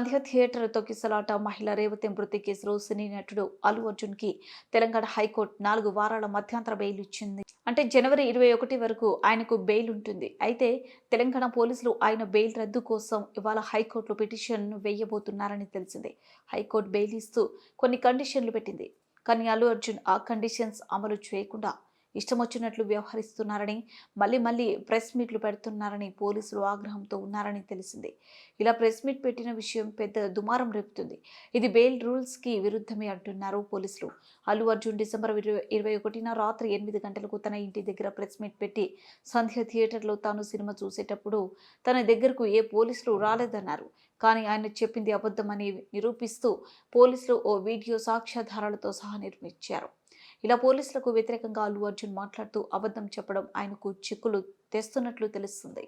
సంధ్య theatre తొక్కిసలాట మహిళ రేవతి మృతి కేసులో సినీ నటుడు అల్లు అర్జున్ కి తెలంగాణ హైకోర్టు 4 వారాల మధ్యంతర బెయిల్ ఇచ్చింది. అంటే జనవరి 21 వరకు ఆయనకు బెయిల్ ఉంటుంది. అయితే తెలంగాణ పోలీసులు ఆయన బెయిల్ రద్దు కోసం ఇవాళ హైకోర్టులో పిటిషన్ వేయబోతున్నారని తెలిసింది. హైకోర్టు బెయిల్ ఇస్తూ కొన్ని కండిషన్లు పెట్టింది. కానీ అల్లు అర్జున్ ఆ కండిషన్స్ అమలు చేయకుండా ఇష్టమొచ్చినట్లు వ్యవహరిస్తున్నారని, మళ్ళీ ప్రెస్ మీట్లు పెడుతున్నారని పోలీసులు ఆగ్రహంతో ఉన్నారని తెలిసింది. ఇలా ప్రెస్ మీట్ పెట్టిన విషయం పెద్ద దుమారం రేపుతుంది. ఇది బెయిల్ రూల్స్ కి విరుద్ధమే అంటున్నారు పోలీసులు. అల్లు అర్జున్ డిసెంబర్ 21న రాత్రి 8 గంటలకు తన ఇంటి దగ్గర ప్రెస్ మీట్ పెట్టి సంధ్య థియేటర్లో తాను సినిమా చూసేటప్పుడు తన దగ్గరకు ఏ పోలీసులు రాలేదన్నారు. కానీ ఆయన చెప్పింది అబద్ధమని నిరూపిస్తూ పోలీసులు ఓ వీడియో సాక్ష్యాధారాలతో సహా నిర్మించారు. ఇలా పోలీసులకు వ్యతిరేకంగా అల్లు అర్జున్ మాట్లాడుతూ అబద్ధం చెప్పడం ఆయనకు చిక్కులు తెస్తున్నట్లు తెలుస్తుంది.